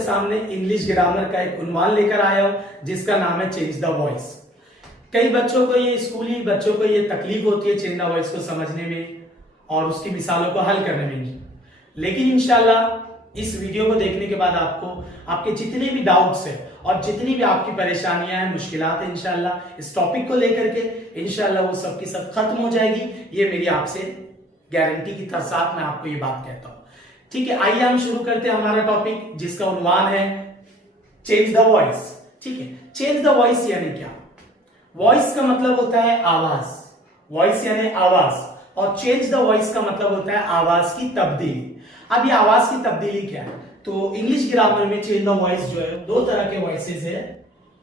सामने English grammar का एक उन्वान लेकर आया हूं जिसका नाम है चेंज द वॉइस। कई बच्चों को ये स्कूली बच्चों को ये तकलीफ होती है चेंज द वॉइस को समझने में और उसकी मिसालों को हल करने में, लेकिन इंशाल्लाह इस वीडियो को देखने के बाद आपको आपके जितने भी डाउट्स है और जितनी भी आपकी परेशानियां हैं, मुश्किलात है, इंशाल्लाह इस टॉपिक को लेकर के इंशाल्लाह वो सब की सब खत्म हो जाएगी। ये मेरी आपसे गारंटी की साथ मैं आपको ये बात कहता हूं। ठीक है, आइए हम शुरू करते हैं हमारा टॉपिक जिसका उन्वान है चेंज द वॉइस। ठीक है, चेंज द वॉइस यानी क्या? वॉइस का मतलब होता है आवाज, वॉइस यानी आवाज, और चेंज द वॉइस का मतलब होता है आवाज की तब्दीली। अब ये आवाज की तब्दीली क्या है? तो इंग्लिश ग्रामर में चेंज द वॉइस जो है दो तरह के वॉइसेस है,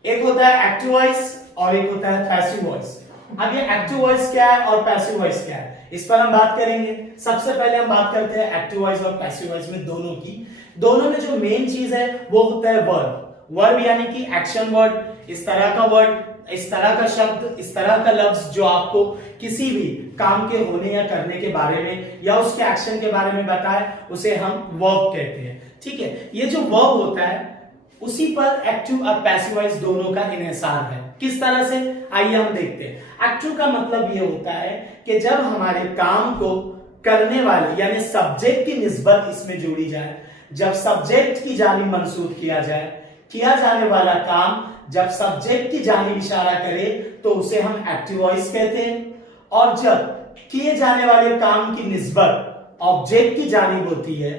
एक होता है एक्टिव वॉइस और एक होता है पैसिव वॉइस। अब ये एक्टिव वॉइस क्या है और पैसिव वॉइस क्या है, इस पर हम बात करेंगे। सबसे पहले हम बात करते हैं एक्टिव वॉइस और पैसिव वॉइस में दोनों की। दोनों में जो मेन चीज है वो होता है वर्ब। वर्ब यानी कि एक्शन वर्ड, इस तरह का वर्ड, इस तरह का शब्द, इस तरह का लफ्ज जो आपको किसी भी काम के होने या करने के बारे में या उसके एक्शन के बारे में बताए उसे हम वर्ब कहते हैं। ठीक है, ये जो वर्ब होता है उसी पर एक्टिव और पैसिव वॉइस दोनों का इन्हिसार है। किस तरह से, आइए हम देखते हैं। एक्टिव का मतलब ये होता है कि जब हमारे काम को करने वाले यानी सब्जेक्ट की निस्बत इसमें जोड़ी जाए, जब सब्जेक्ट की जानिब मंसूब किया जाए, किया जाने वाला काम जब सब्जेक्ट की जानिब इशारा करे तो उसे हम एक्टिव वॉइस कहते हैं, और जब किए जाने वाले काम की निस्बत ऑब्जेक्ट की जानिब होती है,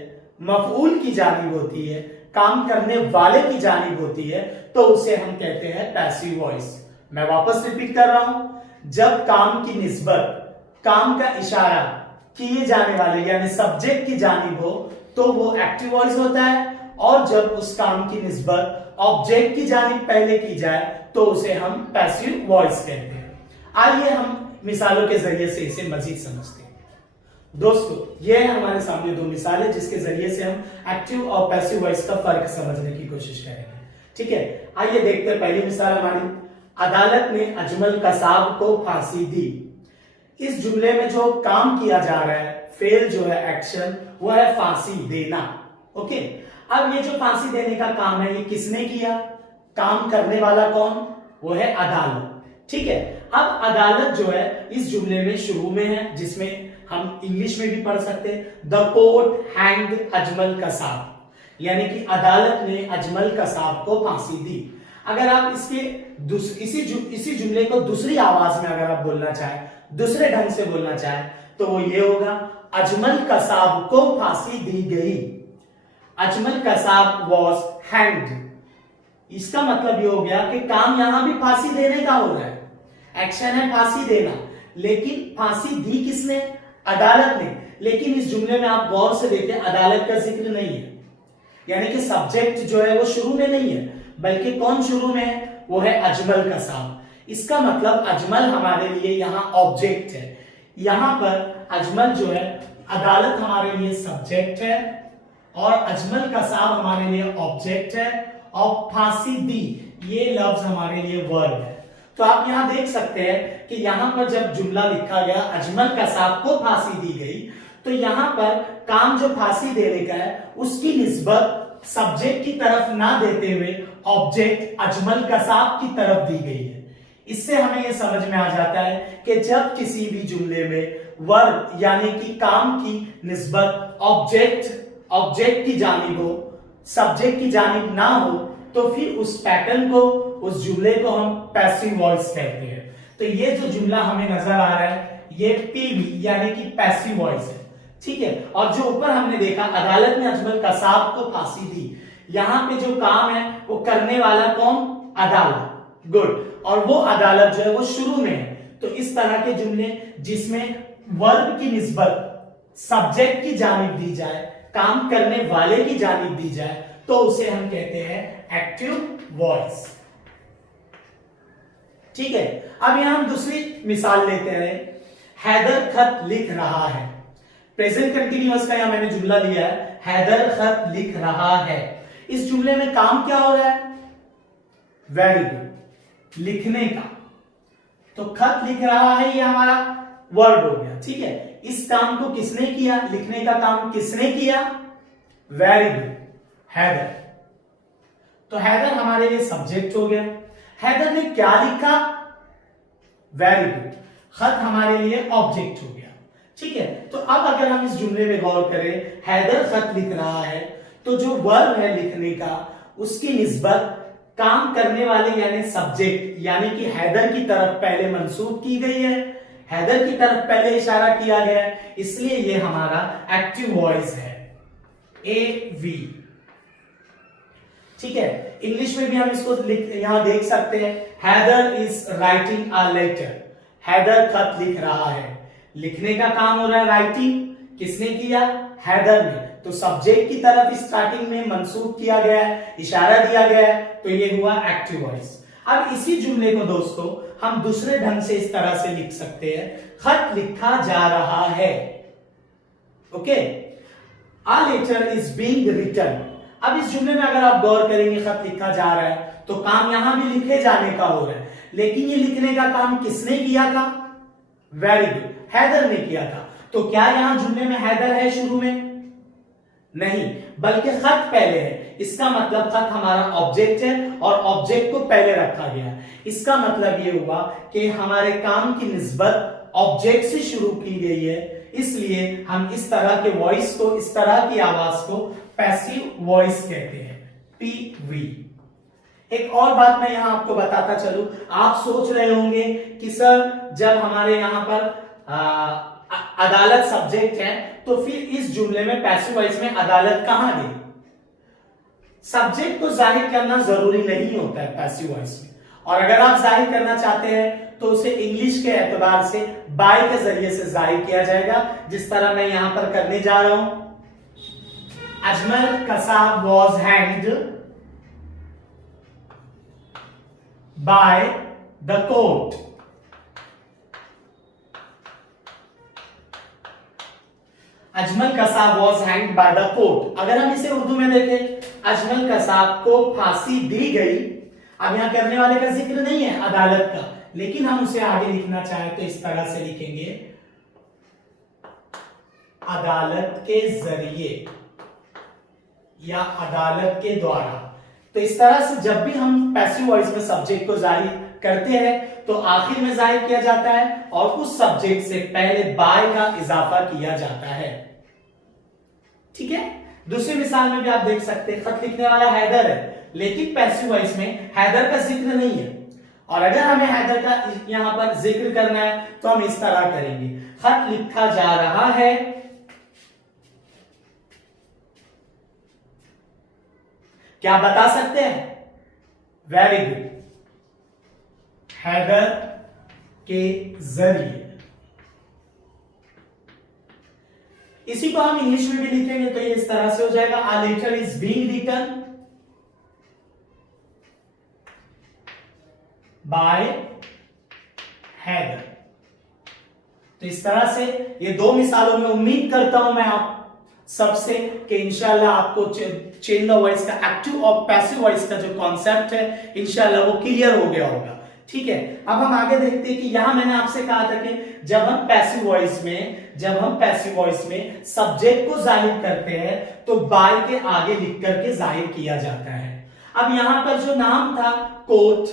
मफऊल की जानिब होती है, काम करने वाले की जानिब होती है, तो उसे हम कहते हैं पैसिव वॉइस। मैं वापस रिपीट कर रहा हूं, जब काम की निस्बत, काम का इशारा किए जाने वाले यानी सब्जेक्ट की जानिब हो तो वो एक्टिव वॉइस होता है, और जब उस काम की निस्बत ऑब्जेक्ट की जानिब पहले की जाए तो उसे हम पैसिव वॉइस कहते हैं। आइए हम मिसालों के जरिए से इसे मजीद समझते हैं। दोस्तों, ये है हमारे सामने दो मिसालें जिसके जरिए से हम एक्टिव और पैसिव वॉइस का फर्क समझने की कोशिश करेंगे। ठीक है, आइए देखते हैं पहली मिसाल हमारी। अदालत ने अजमल कसाब को फांसी दी। इस जुमले में जो काम किया जा रहा है, फेल जो है एक्शन, वो है फांसी देना। ओके, अब ये जो फांसी देने का काम है ये किसने किया? काम करने वाला कौन? वो है अदालत। ठीक है, अब अदालत जो है इस जुमले में शुरू में है, जिसमें हम इंग्लिश में भी पढ़ सकते हैं the court hanged Ajmal Kasab, यानी कि अदालत ने अजमल कसाब को फांसी दी। अगर आप इसी जुमले को दूसरी आवाज में अगर आप बोलना चाहें, दूसरे ढंग से बोलना चाहें, तो वो ये होगा अजमल कसाब को फांसी दी गई। Ajmal Kasab was hanged. इसका मतलब ये हो गया कि काम यहां भी फांसी देने का हो रहा है, एक्शन है फांसी देना, लेकिन फांसी दी किसने? अदालत ने। लेकिन इस जुमले में आप गौर से देखें, अदालत का जिक्र नहीं है, यानी कि सब्जेक्ट जो है वो शुरू में नहीं है, बल्कि कौन शुरू में है? वो है अजमल कसाब। इसका मतलब अजमल हमारे लिए यहां ऑब्जेक्ट है। यहां पर अजमल जो है, अदालत हमारे लिए सब्जेक्ट है और अजमल कसाब हमारे लिए ऑब्जेक्ट है, और फांसी दी ये लफ्ज हमारे लिए वर्ब है। तो आप यहां देख सकते हैं कि यहां पर जब जुमला लिखा गया अजमल कसाब को फांसी दी गई, तो यहां पर काम जो फांसी देने का है उसकी निस्बत सब्जेक्ट की तरफ ना देते हुए ऑब्जेक्ट अजमल कसाब की तरफ दी गई है। इससे हमें यह समझ में आ जाता है कि जब किसी भी जुमले में वर्ब यानी कि काम की निस्बत ऑब्जेक्ट की जानिब हो, सब्जेक्ट की जानिब ना हो, तो फिर उस पैटर्न को, उस जुमले को हम पैसिव वॉइस कहते हैं। तो ये जो जुमला हमें नजर आ रहा है ये पीवी यानी कि पैसिव वॉइस है। ठीक है, और जो ऊपर हमने देखा अदालत ने अजमल कसाब को फांसी दी, यहां पे जो काम है वो करने वाला कौन? अदालत। गुड, और वो अदालत जो है वो शुरू में है। तो इस तरह के जुमले जिसमें वर्ब की निस्बत सब्जेक्ट की जानिब दी जाए, काम करने वाले की जानिब दी जाए, तो उसे हम कहते हैं एक्टिव वॉइस। ठीक है, अब यहां हम दूसरी मिसाल लेते हैं। हैदर खत लिख रहा है। प्रेजेंट कंटिन्यूअस का यहां मैंने जुमला लिया है, हैदर खत लिख रहा है। इस जुमले में काम क्या हो रहा है? वेरी गुड, लिखने का। तो खत लिख रहा है ये हमारा वर्ब हो गया। ठीक है, इस काम को किसने किया? लिखने का काम किसने किया? Very good, Haider. तो हैदर हमारे लिए सब्जेक्ट हो गया। हैदर ने क्या लिखा? वेरी गुड, खत हमारे लिए ऑब्जेक्ट हो गया। ठीक है, तो अब अगर हम इस जुमले में गौर करें, हैदर खत लिख रहा है, तो जो वर्ब है लिखने का, उसकी निस्बत काम करने वाले यानी सब्जेक्ट यानी कि हैदर की तरफ पहले मंसूब की गई है, हैदर की तरफ पहले इशारा किया गया है, इसलिए ये हमारा एक्टिव वॉइस है, AV। ठीक है, इंग्लिश में भी हम इसको यहां देख सकते हैं, Haider is writing a letter, Haider खत लिख रहा है। लिखने का काम हो रहा है राइटिंग, किसने किया? हैदर ने। तो सब्जेक्ट की तरफ स्टार्टिंग में मंसूब किया गया है, इशारा दिया गया है, तो ये हुआ एक्टिव वॉइस। अब इसी जुमले को दोस्तों हम दूसरे ढंग से इस तरह से लिख सकते हैं, खत लिखा जा रहा है। Okay, a letter is being written. अब इस जुमले में अगर आप गौर करेंगे, खत लिखा जा रहा है, तो काम यहां भी लिखे जाने का हो रहा है, लेकिन ये लिखने का काम किसने किया था? वेरी गुड, हैदर ने किया था। तो क्या यहां जुमले में हैदर है शुरू में? नहीं, बल्कि खत पहले है। इसका मतलब खत हमारा ऑब्जेक्ट है और ऑब्जेक्ट को पहले रखा गया। इसका मतलब ये हुआ कि हमारे काम की निस्बत ऑब्जेक्ट से शुरू की गई है, इसलिए हम इस तरह के वॉइस को, इस तरह की आवाज को पैसिव वॉइस कहते हैं, PV। एक और बात मैं यहां आपको बताता चलूं, आप सोच रहे होंगे कि सर जब हमारे यहां पर अदालत सब्जेक्ट है, तो फिर इस जुमले में पैसिव वॉइस में अदालत कहां गई? सब्जेक्ट को जाहिर करना जरूरी नहीं होता है पैसिव वॉइस में, और अगर आप जाहिर करना चाहते हैं तो उसे इंग्लिश के एतबार से बाय के जरिए से जाहिर किया जाएगा, जिस तरह मैं यहां पर करने जा रहा हूं। Ajmal Kasab was hanged by the court. Ajmal Kasab was hanged by the court. अगर हम इसे उर्दू में देखें, अजमल कसाब को फांसी दी गई। अब यहां करने वाले का जिक्र नहीं है अदालत का, लेकिन हम उसे आगे लिखना चाहें तो इस तरह से लिखेंगे, अदालत के जरिए या अदालत के द्वारा। तो इस तरह से जब भी हम पैसिव वॉइस में सब्जेक्ट को जाहिर करते हैं तो आखिर में जाहिर किया जाता है और उस सब्जेक्ट से पहले बाय का इजाफा किया जाता है। ठीक है, दूसरी मिसाल में भी आप देख सकते हैं, खत लिखने वाला हैदर है, लेकिन पैसिव वॉइस में हैदर का जिक्र नहीं है, और अगर हमें हैदर का यहां पर जिक्र करना है तो हम इस तरह करेंगे, खत लिखा जा रहा है, क्या आप बता सकते हैं? वेरी गुड, हैदर के जरिए। इसी को हम इंग्लिश में भी लिखेंगे तो ये इस तरह से हो जाएगा, a letter is being written by Haider. तो इस तरह से ये दो मिसालों में उम्मीद करता हूं मैं आप सबसे कि इंशाल्लाह आपको चेंज द वॉइस का एक्टिव और पैसिव वॉइस का जो कॉन्सेप्ट है इंशाल्लाह वो क्लियर हो गया होगा। ठीक है, अब हम आगे देखते हैं कि यहां मैंने आपसे कहा था कि जब हम पैसिव वॉइस में सब्जेक्ट को जाहिर करते हैं तो बाय के आगे लिख करके जाहिर किया जाता है। अब यहां पर जो नाम था court,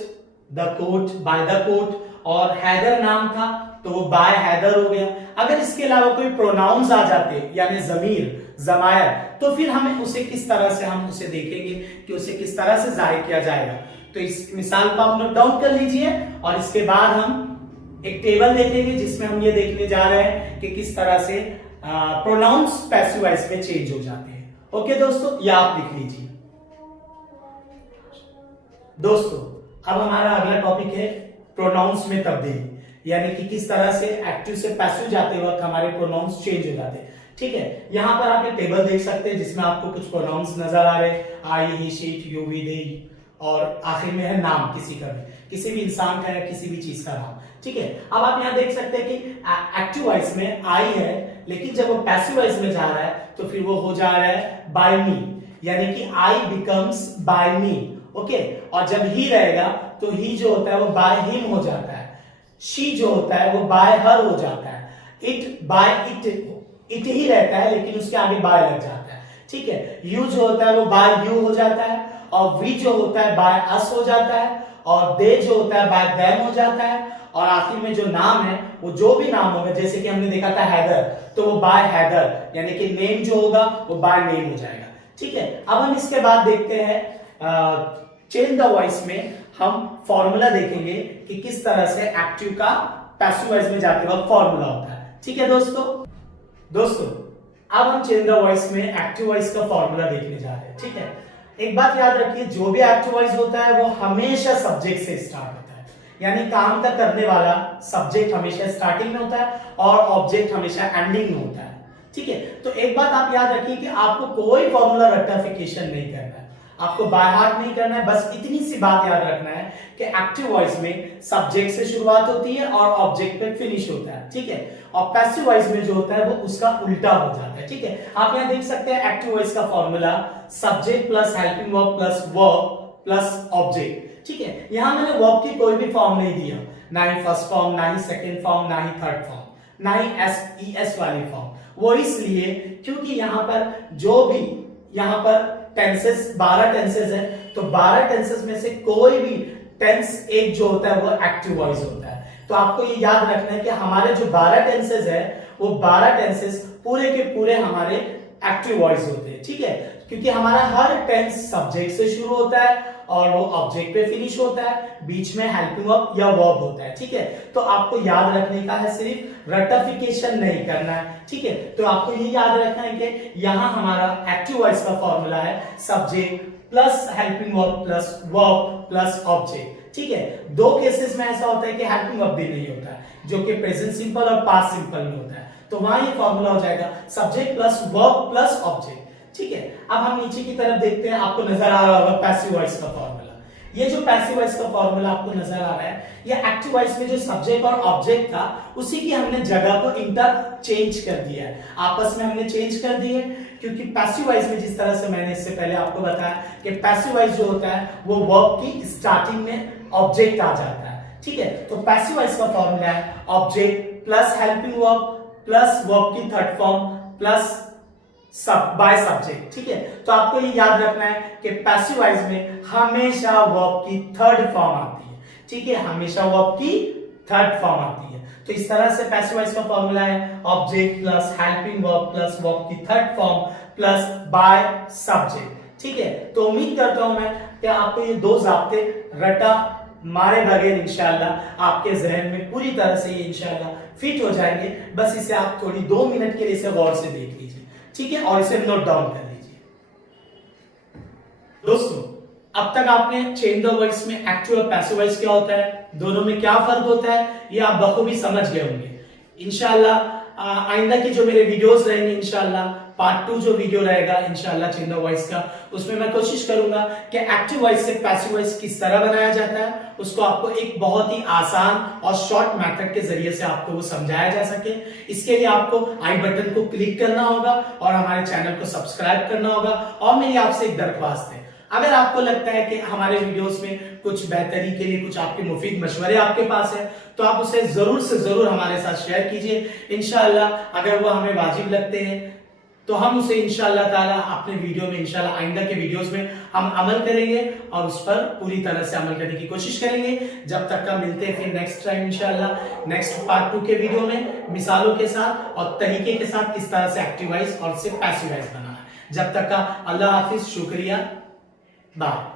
the court, by the court, और हैदर नाम था तो वो बाय हैदर हो गया। अगर इसके अलावा कोई प्रोनाउंस आ जाते यानी जमीर, जमायर, तो फिर हमें उसे किस तरह से हम उसे देखेंगे कि उसे किस तरह से जाहिर किया जाएगा। तो इस मिसाल को आप नोट डाउन कर लीजिए और इसके बाद हम एक टेबल देखेंगे जिसमें हम ये देखने जा रहे हैं कि किस तरह से प्रोनाउंस पैसिव वॉइस में चेंज हो जाते हैं। ओके दोस्तों, ये आप लिख लीजिए। दोस्तों अब हमारा अगला टॉपिक है प्रोनाउंस में तब्दीली, यानी कि किस तरह से एक्टिव से पैसिव जाते वक्त हमारे प्रोनाउंस चेंज हो जाते हैं। ठीक है, यहां पर आप एक टेबल देख सकते हैं जिसमें आपको कुछ प्रोनाउंस नजर आ रहे हैं, आई, ही, शी, यू, वी, दे, और आखिर में है नाम किसी का भी, किसी भी इंसान का या किसी भी चीज का नाम। ठीक है, अब आप यहां देख सकते हैं कि एक्टिव वॉइस में आई है, लेकिन जब वो पैसिव वॉइस में जा रहा है तो फिर वो हो जा रहा है बाय मी, यानी कि I becomes by me. Okay, और जब ही रहेगा तो ही जो होता है वो बाय हिम हो जाता है, शी जो होता है वो बाय हर हो जाता है, इट बाय इट ही रहता है लेकिन उसके आगे बाय लग जाता है। ठीक है, यू जो होता है वो बाय यू हो जाता है, और वी जो होता है बाय अस हो जाता है, और दे जो होता है बाय देम हो जाता है, और आखिर में जो नाम है वो जो भी नाम होगा, जैसे कि हमने देखा था हैदर, तो वो बाय हैदर, यानी कि नेम जो होगा वो बाय नेम हो जाएगा। ठीक है, अब हम इसके बाद देखते हैं चेंज द वॉइस में हम फॉर्मूला देखेंगे कि किस तरह से एक्टिव का पैसिव वॉइस में जाते वक्त फॉर्मूला होता है। ठीक है दोस्तों अब हम चेंज द वॉइस में एक्टिव वॉइस का फॉर्मूला देखने जा रहे हैं। ठीक है, एक बात याद रखिए, जो भी एक्टिव वॉइस होता है वो हमेशा सब्जेक्ट से स्टार्ट होता है, यानी काम का करने वाला सब्जेक्ट हमेशा स्टार्टिंग में होता है और ऑब्जेक्ट हमेशा एंडिंग में होता है। ठीक है, तो एक बात आप याद रखिए कि आपको कोई फॉर्मूला रेक्टिफिकेशन नहीं करना है, आपको बाय हार्ट नहीं करना है, बस इतनी सी बात याद रखना है कि एक्टिव वॉइस में सब्जेक्ट से शुरुआत होती है और ऑब्जेक्ट पे फिनिश होता है। ठीक है, और पैसिव वॉइस में जो होता है वो उसका उल्टा हो जाता है। ठीक है, आप यहां देख सकते हैं एक्टिव वॉइस का formula subject plus helping verb plus verb plus object. ठीक है, यहां मैंने वर्ब की कोई भी फॉर्म नहीं दिया, ना ही फर्स्ट फॉर्म, ना ही सेकेंड फॉर्म, ना ही थर्ड फॉर्म, ना ही एस वाली फॉर्म। वो इसलिए क्योंकि यहां पर जो भी यहां पर टेंसेस 12 टेंसेस है, तो 12 टेंसेस में से कोई भी टेंस एक जो होता है वो एक्टिव वॉइस होता है। तो आपको ये याद रखना है कि हमारे जो 12 टेंसेस है वो 12 टेंसेस पूरे के पूरे हमारे एक्टिव वॉइस होते हैं। ठीक है, क्योंकि हमारा हर टेंस सब्जेक्ट से शुरू होता है और वो ऑब्जेक्ट पे फिनिश होता है, बीच में हेल्पिंग वर्ब या वर्ब होता है। ठीक है, तो आपको याद रखने का है, सिर्फ रेक्टिफिकेशन नहीं करना है। ठीक है, तो आपको ये याद रखना है कि यहां हमारा एक्टिव वॉइस का फॉर्मूला है subject plus helping verb plus verb plus object. ठीक है, दो केसेस में ऐसा होता है कि हेल्पिंग वर्ब भी नहीं होता है, जो कि प्रेजेंट सिंपल और पास्ट सिंपल में होता है, तो वहां ये फॉर्मूला हो जाएगा subject plus verb plus object. ठीक है, अब हम नीचे की तरफ देखते हैं, आपको नजर आ रहा होगा पैसिव वॉइस का फॉर्मूला। ये जो पैसिव वॉइस का फॉर्मूला आपको नजर आ रहा है, ये एक्टिव वॉइस में जो सब्जेक्ट और ऑब्जेक्ट था उसी की हमने जगह को इंटरचेंज कर दिया है, आपस में हमने चेंज कर दिए, क्योंकि पैसिव वॉइस में जिस तरह से मैंने इससे पहले आपको बताया कि पैसिव वॉइस जो होता है वो वर्ब की स्टार्टिंग में ऑब्जेक्ट आ जाता है। ठीक है, तो पैसिव वॉइस का फॉर्मूला है object plus helping verb plus verb की third form plus by subject. ठीक है, तो आपको ये याद रखना है कि पैसिव वॉइस में हमेशा वर्ब की थर्ड फॉर्म आती है। ठीक है, हमेशा वर्ब की थर्ड फॉर्म आती है। तो इस तरह से पैसिव वॉइस का फॉर्मूला है object plus helping verb plus verb की third form plus by subject. ठीक है, तो उम्मीद करता हूं मैं कि आपको ये दो ज़ाब्ते रटा मारे बगैर इंशाल्लाह आपके जहन में पूरी तरह से ये इंशाल्लाह फिट हो जाएंगे। बस इसे आप थोड़ी 2 मिनट के लिए इसे गौर से देख लीजिए। ठीक है, और इसे नोट डाउन कर लीजिए। दोस्तों, अब तक आपने चेंज द वॉइस में एक्टिव और पैसिव वॉइस क्या होता है, दोनों में क्या फर्क होता है, ये आप बखूबी समझ गए होंगे। इंशाल्लाह आइंदा की जो मेरे वीडियोस रहेंगे, इंशाल्लाह पार्ट 2 जो वीडियो रहेगा इंशाल्लाह चेंज द वॉइस का, उसमें मैं कोशिश करूंगा कि एक्टिव वॉइस से पैसिव वॉइस किस तरह बनाया जाता है, उसको आपको एक बहुत ही आसान और शॉर्ट मेथड के जरिए से आपको वो समझाया जा सके। इसके लिए आपको आई बटन को क्लिक करना होगा और हमारे चैनल को सब्सक्राइब करना होगा। और मेरी आपसे एक दरख्वास्त है, अगर आपको लगता है कि हमारे वीडियोस में कुछ बेहतरी के लिए कुछ आपके मुफीद मशवरे आपके पास है, तो आप उसे जरूर से जरूर हमारे साथ शेयर कीजिए। इंशाल्लाह अगर वो हमें वाजिब लगते हैं तो हम उसे इंशाल्लाह ताला अपने वीडियो में इंशाल्लाह आइंदा के वीडियोस में हम अमल करेंगे और उस पर पूरी तरह से अमल करने की कोशिश करेंगे। जब तक का मिलते हैं फिर नेक्स्ट टाइम इंशाल्लाह नेक्स्ट पार्ट 2 के वीडियो में मिसालों के साथ और तरीके के साथ किस तरह से एक्टिव वॉइस और से पैसिव वॉइस बनाना है। जब तक का अल्लाह हाफिज, शुक्रिया, बाय।